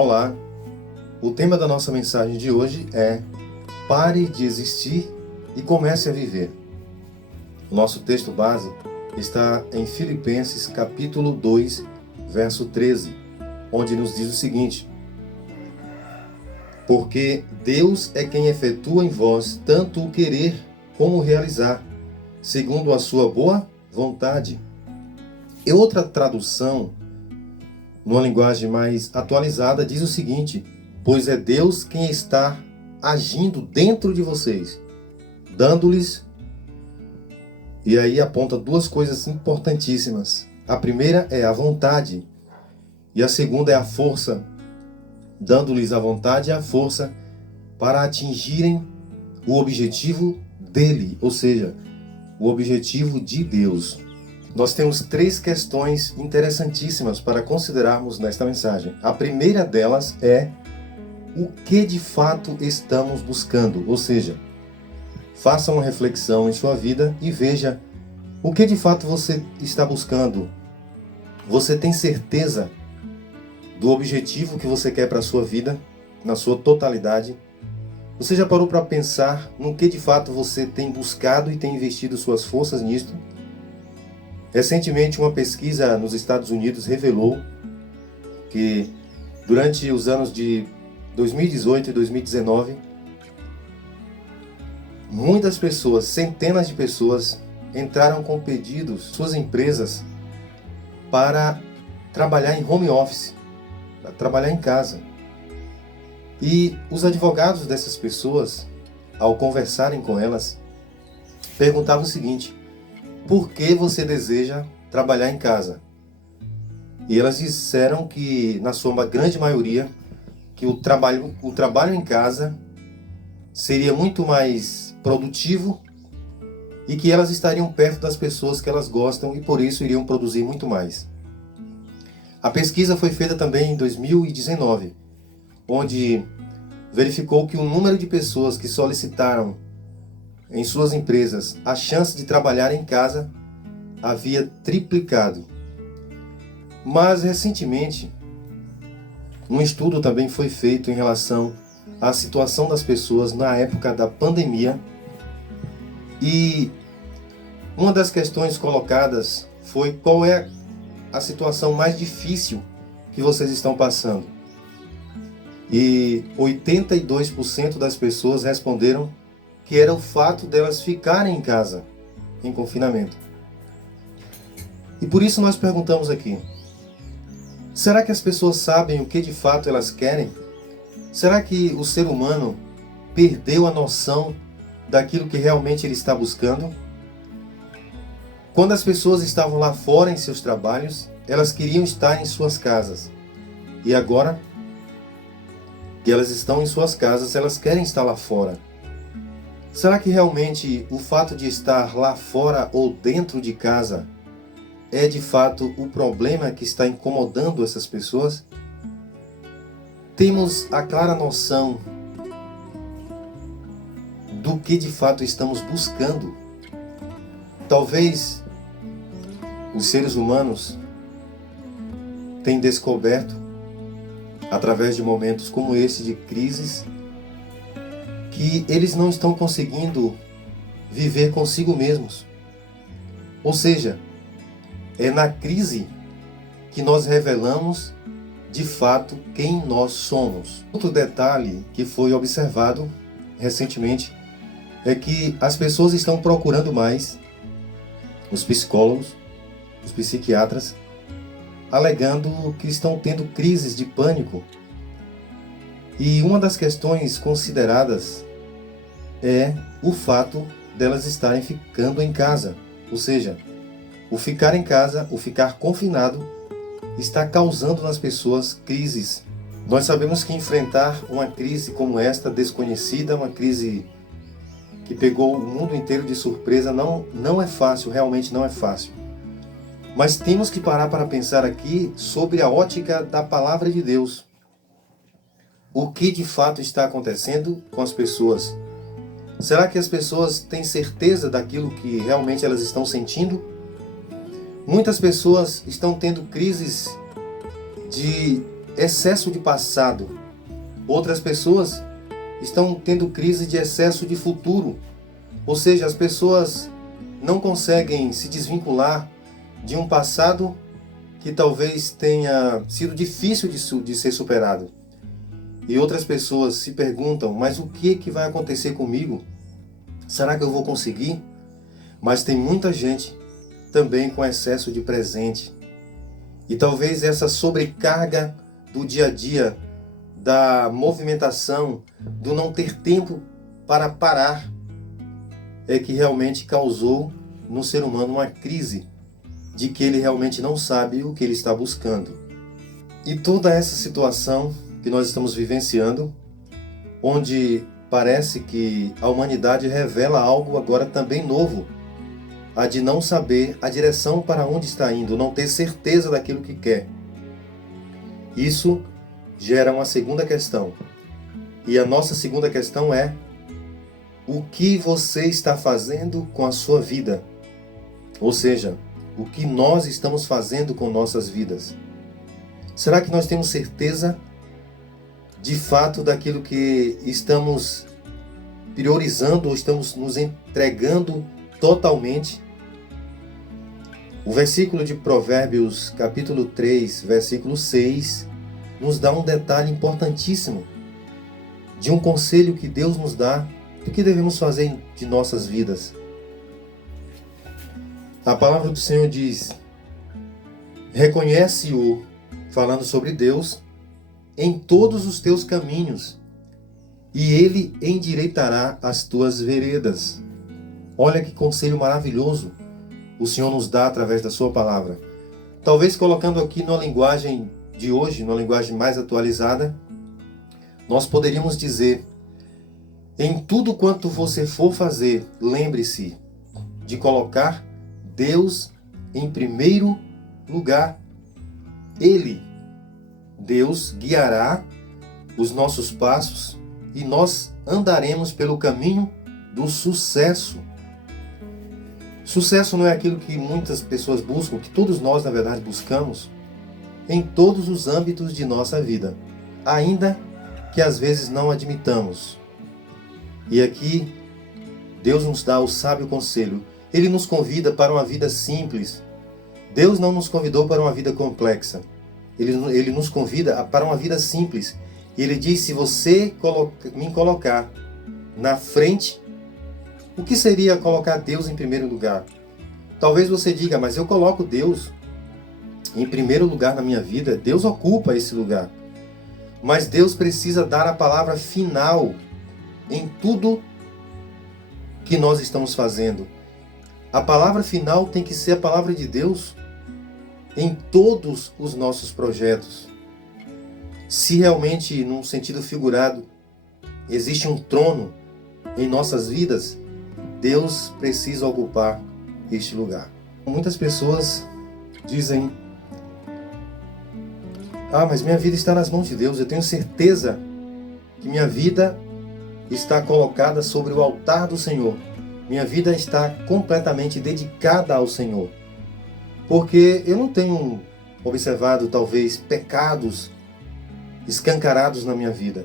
Olá, o tema da nossa mensagem de hoje é Pare de existir e comece a viver. O nosso texto base está em Filipenses capítulo 2, verso 13, onde nos diz o seguinte: Porque Deus é quem efetua em vós tanto o querer como o realizar, segundo a sua boa vontade. E outra tradução, numa linguagem mais atualizada, diz o seguinte: pois é Deus quem está agindo dentro de vocês, dando-lhes... E aí aponta duas coisas importantíssimas. A primeira é a vontade, e a segunda é a força, dando-lhes a vontade e a força para atingirem o objetivo dele, ou seja, o objetivo de Deus. Nós temos três questões interessantíssimas para considerarmos nesta mensagem. A primeira delas é o que de fato estamos buscando, ou seja, faça uma reflexão em sua vida e veja o que de fato você está buscando. Você tem certeza do objetivo que você quer para a sua vida, na sua totalidade? Você já parou para pensar no que de fato você tem buscado e tem investido suas forças nisto? Recentemente, uma pesquisa nos Estados Unidos revelou que durante os anos de 2018 e 2019, muitas pessoas, centenas de pessoas, entraram com pedidos, suas empresas, para trabalhar em home office, para trabalhar em casa. E os advogados dessas pessoas, ao conversarem com elas, perguntavam o seguinte: por que você deseja trabalhar em casa? E elas disseram que, na sua grande maioria, que o trabalho em casa seria muito mais produtivo e que elas estariam perto das pessoas que elas gostam e por isso iriam produzir muito mais. A pesquisa foi feita também em 2019, onde verificou que o número de pessoas que solicitaram em suas empresas a chance de trabalhar em casa havia triplicado. Mas recentemente, um estudo também foi feito em relação à situação das pessoas na época da pandemia, e uma das questões colocadas foi: qual é a situação mais difícil que vocês estão passando? E 82% das pessoas responderam que era o fato delas ficarem em casa, em confinamento. E por isso nós perguntamos aqui: será que as pessoas sabem o que de fato elas querem? Será que o ser humano perdeu a noção daquilo que realmente ele está buscando? Quando as pessoas estavam lá fora em seus trabalhos, elas queriam estar em suas casas. E agora que elas estão em suas casas, elas querem estar lá fora. Será que realmente o fato de estar lá fora ou dentro de casa é de fato o problema que está incomodando essas pessoas? Temos a clara noção do que de fato estamos buscando? Talvez os seres humanos tenham descoberto, através de momentos como esse de crises, que eles não estão conseguindo viver consigo mesmos. Ou seja, é na crise que nós revelamos de fato quem nós somos. Outro detalhe que foi observado recentemente é que as pessoas estão procurando mais os psicólogos, os psiquiatras, alegando que estão tendo crises de pânico. E uma das questões consideradas é o fato delas estarem ficando em casa. Ou seja, o ficar em casa, o ficar confinado, está causando nas pessoas crises. Nós sabemos que enfrentar uma crise como esta, desconhecida, uma crise que pegou o mundo inteiro de surpresa, não é fácil, realmente não é fácil. Mas temos que parar para pensar aqui sobre a ótica da palavra de Deus. O que de fato está acontecendo com as pessoas? Será que as pessoas têm certeza daquilo que realmente elas estão sentindo? Muitas pessoas estão tendo crises de excesso de passado. Outras pessoas estão tendo crise de excesso de futuro. Ou seja, as pessoas não conseguem se desvincular de um passado que talvez tenha sido difícil de ser superado. E outras pessoas se perguntam, mas o que vai acontecer comigo? Será que eu vou conseguir? Mas tem muita gente também com excesso de presente. E talvez essa sobrecarga do dia a dia, da movimentação, do não ter tempo para parar, é que realmente causou no ser humano uma crise de que ele realmente não sabe o que ele está buscando. E toda essa situação que nós estamos vivenciando, onde parece que a humanidade revela algo agora também novo, a de não saber a direção para onde está indo, não ter certeza daquilo que quer. Isso gera uma segunda questão. E a nossa segunda questão é: o que você está fazendo com a sua vida? Ou seja, o que nós estamos fazendo com nossas vidas? Será que nós temos certeza de fato daquilo que estamos priorizando ou estamos nos entregando totalmente? O versículo de Provérbios, capítulo 3, versículo 6, nos dá um detalhe importantíssimo de um conselho que Deus nos dá do que devemos fazer de nossas vidas. A palavra do Senhor diz: reconhece-o, falando sobre Deus, em todos os teus caminhos, e ele endireitará as tuas veredas. Olha que conselho maravilhoso o Senhor nos dá através da sua palavra. Talvez colocando aqui na linguagem de hoje, numa linguagem mais atualizada, nós poderíamos dizer: em tudo quanto você for fazer, lembre-se de colocar Deus em primeiro lugar. Deus guiará os nossos passos e nós andaremos pelo caminho do sucesso. Sucesso não é aquilo que muitas pessoas buscam, que todos nós, na verdade, buscamos em todos os âmbitos de nossa vida, ainda que às vezes não admitamos. E aqui, Deus nos dá o sábio conselho. Ele nos convida para uma vida simples. Deus não nos convidou para uma vida complexa. Ele nos convida para uma vida simples. E Ele diz: se você me colocar na frente, o que seria colocar Deus em primeiro lugar? Talvez você diga: mas eu coloco Deus em primeiro lugar na minha vida. Deus ocupa esse lugar. Mas Deus precisa dar a palavra final em tudo que nós estamos fazendo. A palavra final tem que ser a palavra de Deus em todos os nossos projetos. Se realmente, num sentido figurado, existe um trono em nossas vidas, Deus precisa ocupar este lugar. Muitas pessoas dizem: mas minha vida está nas mãos de Deus. Eu tenho certeza que minha vida está colocada sobre o altar do Senhor. Minha vida está completamente dedicada ao Senhor. Porque eu não tenho observado, talvez, pecados escancarados na minha vida.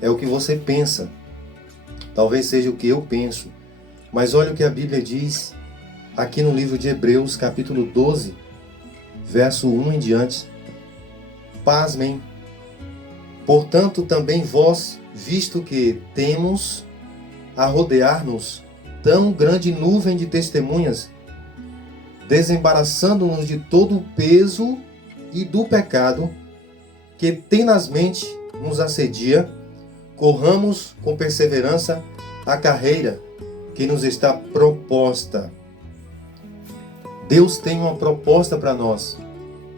É o que você pensa. Talvez seja o que eu penso. Mas olha o que a Bíblia diz aqui no livro de Hebreus, capítulo 12, verso 1 em diante. Pasmem. Portanto, também vós, visto que temos a rodear-nos tão grande nuvem de testemunhas, desembaraçando-nos de todo o peso e do pecado que tenazmente nos assedia, corramos com perseverança a carreira que nos está proposta. Deus tem uma proposta para nós.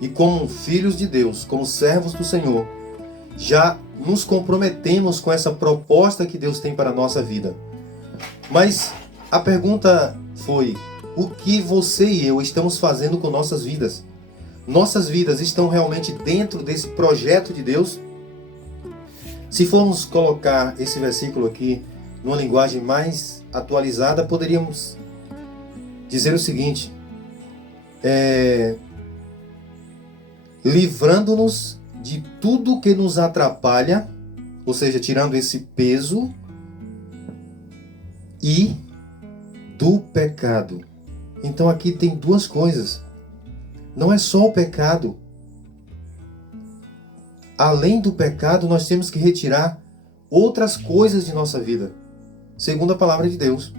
E como filhos de Deus, como servos do Senhor, já nos comprometemos com essa proposta que Deus tem para a nossa vida. Mas a pergunta foi: o que você e eu estamos fazendo com nossas vidas? Nossas vidas estão realmente dentro desse projeto de Deus? Se formos colocar esse versículo aqui numa linguagem mais atualizada, poderíamos dizer o seguinte: livrando-nos de tudo que nos atrapalha, ou seja, tirando esse peso, e do pecado. Então aqui tem duas coisas. Não é só o pecado. Além do pecado, nós temos que retirar outras coisas de nossa vida, segundo a palavra de Deus.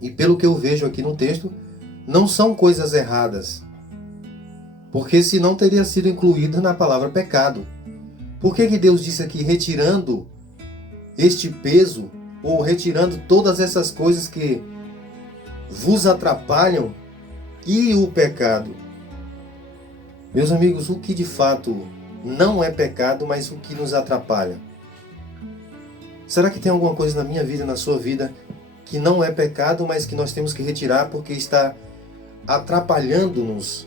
E pelo que eu vejo aqui no texto, não são coisas erradas, porque senão teria sido incluída na palavra pecado. Por que Deus disse aqui, retirando este peso, ou retirando todas essas coisas que vos atrapalham e o pecado? Meus amigos, o que de fato não é pecado, mas o que nos atrapalha? Será que tem alguma coisa na minha vida, na sua vida, que não é pecado, mas que nós temos que retirar porque está atrapalhando-nos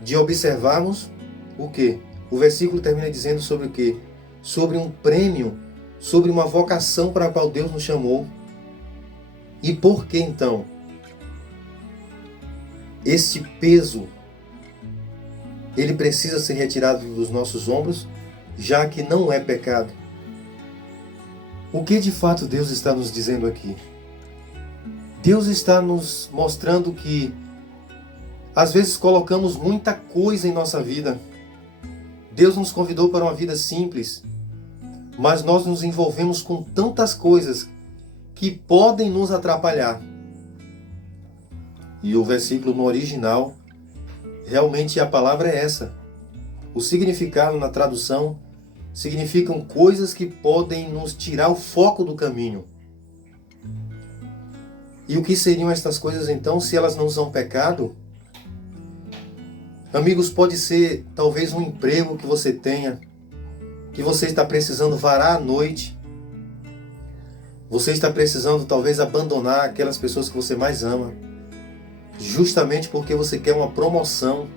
de observarmos o quê? O versículo termina dizendo sobre o quê? Sobre um prêmio, sobre uma vocação para a qual Deus nos chamou. E por que então este peso ele precisa ser retirado dos nossos ombros, já que não é pecado? O que de fato Deus está nos dizendo aqui? Deus está nos mostrando que às vezes colocamos muita coisa em nossa vida. Deus nos convidou para uma vida simples, mas nós nos envolvemos com tantas coisas que podem nos atrapalhar. E o versículo no original, realmente a palavra é essa. O significado na tradução significam coisas que podem nos tirar o foco do caminho. E o que seriam estas coisas então, se elas não são pecado? Amigos, pode ser talvez um emprego que você tenha, que você está precisando varar à noite. Você está precisando talvez abandonar aquelas pessoas que você mais ama, justamente porque você quer uma promoção.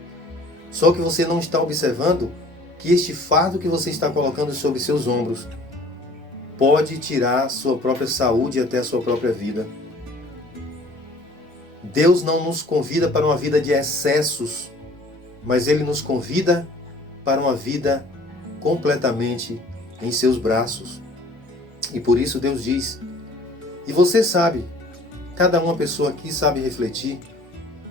Só que você não está observando que este fardo que você está colocando sobre seus ombros pode tirar a sua própria saúde e até a sua própria vida. Deus não nos convida para uma vida de excessos, mas Ele nos convida para uma vida completamente em seus braços. E por isso Deus diz, e você sabe, cada uma pessoa aqui sabe refletir,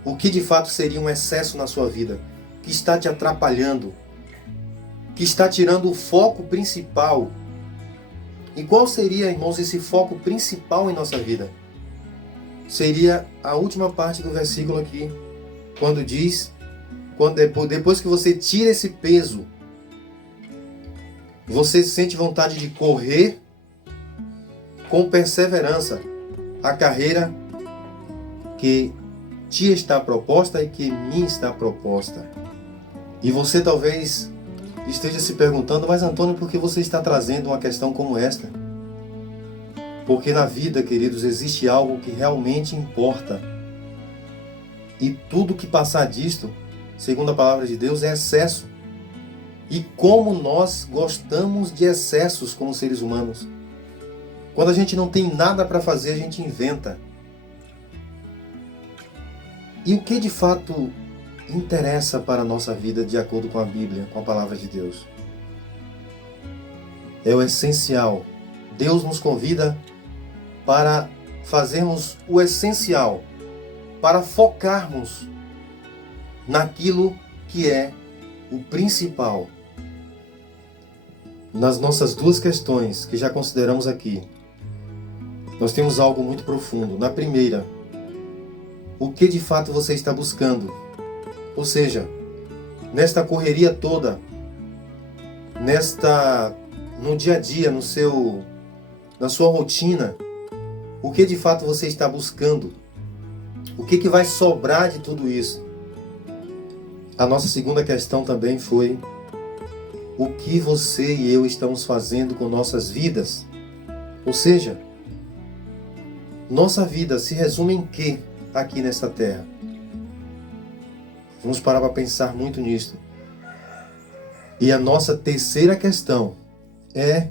o que de fato seria um excesso na sua vida, que está te atrapalhando, que está tirando o foco principal. E qual seria, irmãos, esse foco principal em nossa vida? Seria a última parte do versículo aqui, quando diz, depois que você tira esse peso, você sente vontade de correr com perseverança a carreira que te está proposta e que me está proposta. E você talvez esteja se perguntando, mas Antônio, por que você está trazendo uma questão como esta? Porque na vida, queridos, existe algo que realmente importa. E tudo que passar disto, segundo a palavra de Deus, é excesso. E como nós gostamos de excessos como seres humanos. Quando a gente não tem nada para fazer, a gente inventa. E o que de fato interessa para a nossa vida de acordo com a Bíblia, com a palavra de Deus? É o essencial. Deus nos convida para fazermos o essencial, para focarmos naquilo que é o principal. Nas nossas duas questões que já consideramos aqui, nós temos algo muito profundo. Na primeira, o que de fato você está buscando? Ou seja, nesta correria toda, no dia a dia, na sua rotina, o que de fato você está buscando? O que vai sobrar de tudo isso? A nossa segunda questão também foi o que você e eu estamos fazendo com nossas vidas? Ou seja, nossa vida se resume em quê aqui nesta terra? Vamos parar para pensar muito nisto. E a nossa terceira questão é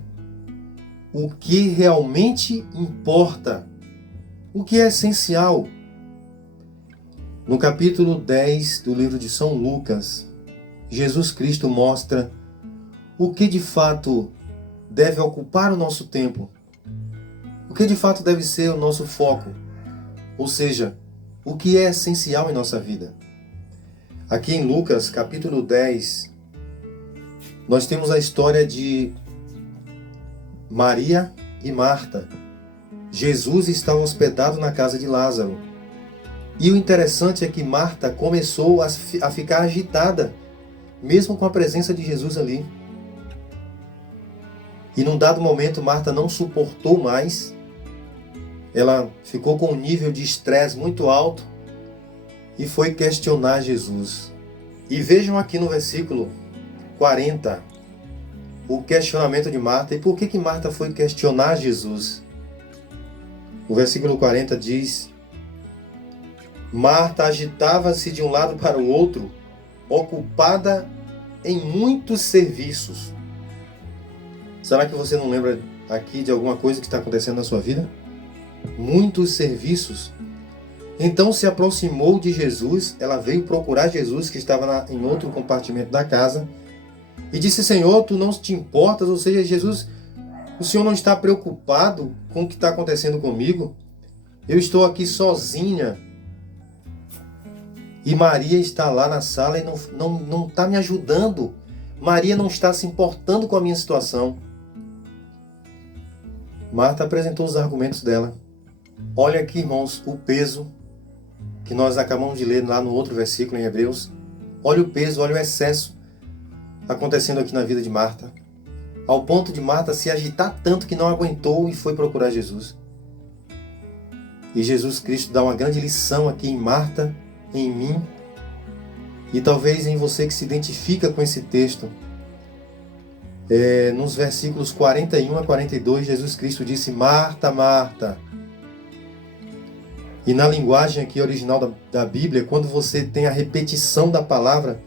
o que realmente importa, o que é essencial. No capítulo 10 do livro de São Lucas, Jesus Cristo mostra o que de fato deve ocupar o nosso tempo, o que de fato deve ser o nosso foco, ou seja, o que é essencial em nossa vida. Aqui em Lucas, capítulo 10, nós temos a história de Maria e Marta. Jesus estava hospedado na casa de Lázaro. E o interessante é que Marta começou a ficar agitada, mesmo com a presença de Jesus ali. E num dado momento, Marta não suportou mais. Ela ficou com um nível de estresse muito alto e foi questionar Jesus. E vejam aqui no versículo 40, o questionamento de Marta. E por que Marta foi questionar Jesus? O versículo 40 diz: Marta agitava-se de um lado para o outro, ocupada em muitos serviços. Será que você não lembra aqui de alguma coisa que está acontecendo na sua vida? Muitos serviços. Então se aproximou de Jesus, ela veio procurar Jesus, que estava em outro compartimento da casa, e disse: Senhor, tu não te importas? Ou seja, Jesus, o Senhor não está preocupado com o que está acontecendo comigo? Eu estou aqui sozinha. E Maria está lá na sala e não está me ajudando. Maria não está se importando com a minha situação. Marta apresentou os argumentos dela. Olha aqui, irmãos, o peso que nós acabamos de ler lá no outro versículo em Hebreus. Olha o peso, olha o excesso acontecendo aqui na vida de Marta. Ao ponto de Marta se agitar tanto que não aguentou e foi procurar Jesus. E Jesus Cristo dá uma grande lição aqui em Marta, em mim, e talvez em você que se identifica com esse texto. Nos versículos 41 a 42, Jesus Cristo disse: Marta, Marta. E na linguagem aqui original da Bíblia, quando você tem a repetição da palavra,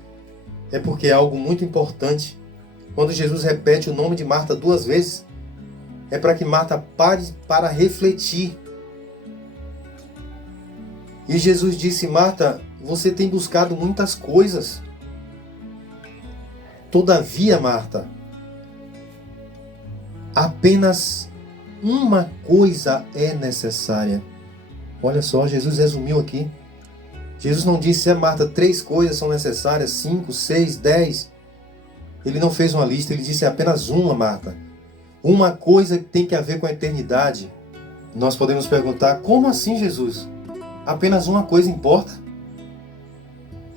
é porque é algo muito importante. Quando Jesus repete o nome de Marta 2 vezes, é para que Marta pare para refletir. E Jesus disse: Marta, você tem buscado muitas coisas. Todavia, Marta, apenas uma coisa é necessária. Olha só, Jesus resumiu aqui. Jesus não disse: Marta, 3 coisas são necessárias, 5, 6, 10. Ele não fez uma lista, ele disse: apenas uma, Marta. Uma coisa que tem que ver com a eternidade. Nós podemos perguntar: como assim, Jesus? Apenas uma coisa importa?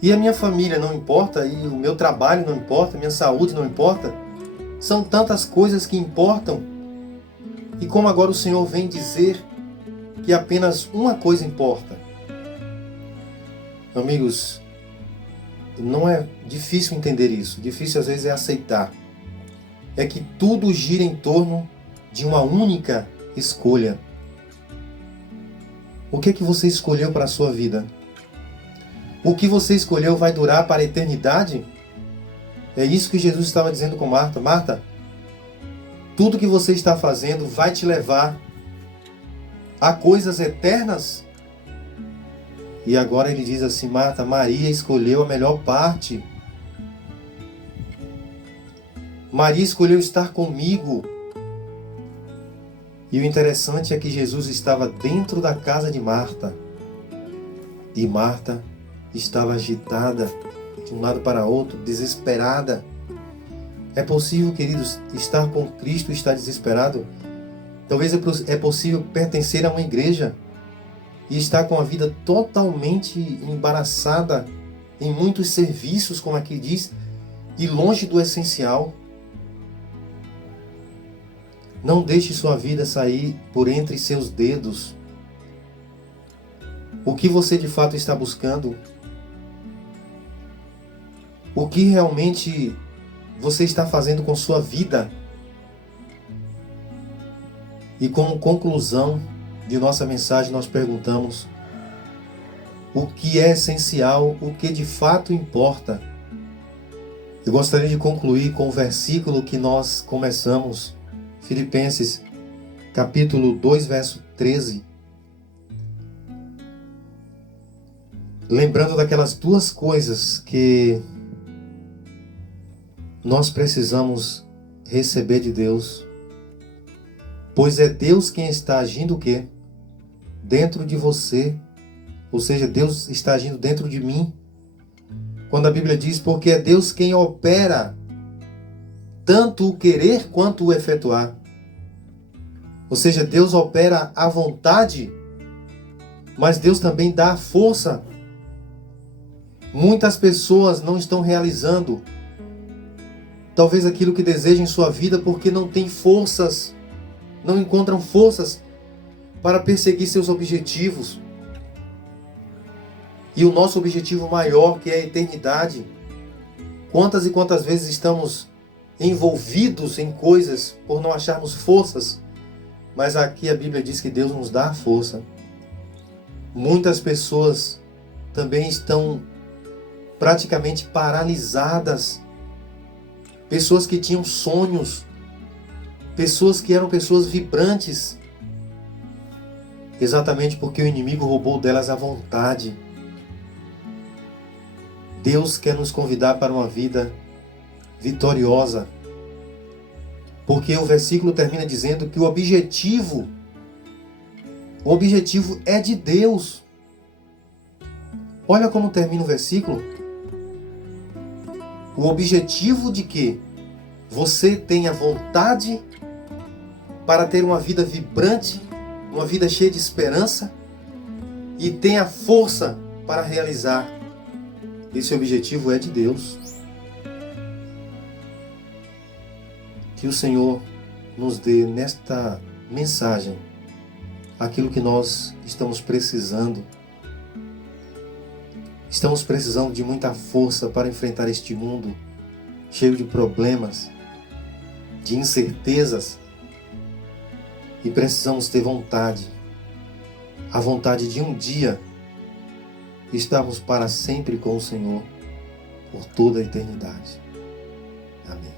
E a minha família não importa? E o meu trabalho não importa? Minha saúde não importa? São tantas coisas que importam. E como agora o Senhor vem dizer que apenas uma coisa importa? Amigos, não é difícil entender isso. Difícil às vezes é aceitar. É que tudo gira em torno de uma única escolha. O que é que você escolheu para a sua vida? O que você escolheu vai durar para a eternidade? É isso que Jesus estava dizendo com Marta. Marta, tudo que você está fazendo vai te levar a coisas eternas? E agora ele diz assim: Marta, Maria escolheu a melhor parte. Maria escolheu estar comigo. E o interessante é que Jesus estava dentro da casa de Marta. E Marta estava agitada, de um lado para outro, desesperada. É possível, queridos, estar com Cristo e estar desesperado? Talvez é possível pertencer a uma igreja e estar com a vida totalmente embaraçada em muitos serviços, como aqui diz, e longe do essencial. Não deixe sua vida sair por entre seus dedos. O que você de fato está buscando? O que realmente você está fazendo com sua vida? E como conclusão de nossa mensagem, nós perguntamos: o que é essencial, o que de fato importa? Eu gostaria de concluir com o versículo que nós começamos, Filipenses, capítulo 2, verso 13. Lembrando daquelas 2 coisas que nós precisamos receber de Deus, pois é Deus quem está agindo o quê? Dentro de você, ou seja, Deus está agindo dentro de mim. Quando a Bíblia diz, porque é Deus quem opera tanto o querer quanto o efetuar. Ou seja, Deus opera a vontade, mas Deus também dá a força. Muitas pessoas não estão realizando talvez aquilo que desejam em sua vida porque não têm forças, não encontram forças para perseguir seus objetivos. E o nosso objetivo maior, que é a eternidade. Quantas e quantas vezes estamos envolvidos em coisas por não acharmos forças, mas aqui a Bíblia diz que Deus nos dá a força. Muitas pessoas também estão praticamente paralisadas. Pessoas que tinham sonhos, pessoas que eram pessoas vibrantes, exatamente porque o inimigo roubou delas a vontade. Deus quer nos convidar para uma vida vitoriosa, porque o versículo termina dizendo que o objetivo é de Deus. Olha como termina o versículo. O objetivo de que você tenha vontade para ter uma vida vibrante, uma vida cheia de esperança e tenha força para realizar. Esse objetivo é de Deus. Que o Senhor nos dê nesta mensagem aquilo que nós estamos precisando. Estamos precisando de muita força para enfrentar este mundo cheio de problemas, de incertezas, e precisamos ter vontade, a vontade de um dia estarmos para sempre com o Senhor por toda a eternidade. Amém.